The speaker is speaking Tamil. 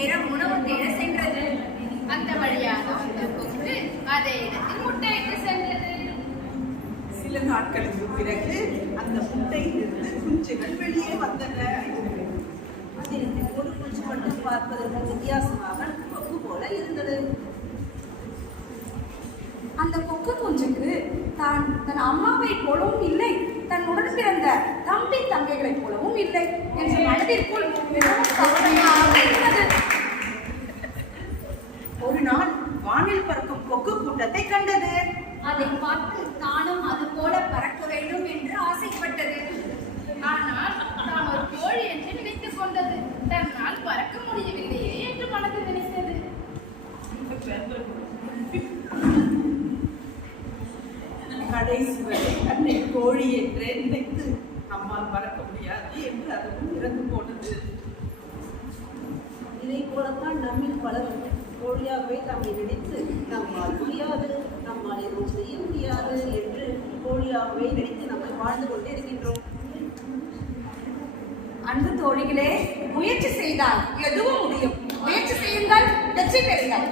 நேரம் உணவு தேட சென்றது. அந்த வழியாக வந்த கொக்கு அதே இடத்தில் முட்டையிட்டு சென்றது. சில நாட்களுக்கு பிறகு அந்த முட்டையிலிருந்து குஞ்சுகள் வெளியே வந்தன. அதில் ஒரு குஞ்சு மட்டும் பார்ப்பதற்கு வித்தியாசமாக கொக்கு போல இருந்தது. அந்த கொக்கு குஞ்சுக்கு தன் அம்மாவை போலவும் இல்லை, தன் உடன் பிறந்த தம்பி தங்கைகளைப் போலவும் இல்லை என்ற மனதிற்குள் மிகவும் கவலையாக இருந்தது. ஒரு நாள் வானில் பறக்கும் கொக்கு கூட்டத்தை கண்டது. அதை பார்த்து தானும் அது போல பறக்க வேண்டும் என்று ஆசைப்பட்டது. ஆனால் தான் ஒரு கோழி என்று நினைத்துக் கொண்டது. தன்னால் பறக்க முடியவில்லையே என்று மனதில் நினைத்தது. கடைசி வரை தன்னை கோழி என்றே நினைத்து நம்மால் பறக்க முடியாது என்று அதுவும் இறந்து போனது. இதை போலத்தான் நம்மில் பலர் கோழியாகவே தம்மை நினைத்து நம்மால் முடியாது, நம்மால் எதுவும் செய்ய முடியாது என்று கோழியாகவே நினைத்து நம்மை வாழ்ந்து கொண்டே இருக்கின்றோம். அன்பு தோழிகளே, முயற்சி செய்தால் எதுவும் முடியும். முயற்சி செய்யுங்கள், வெற்றி பெறுங்கள்.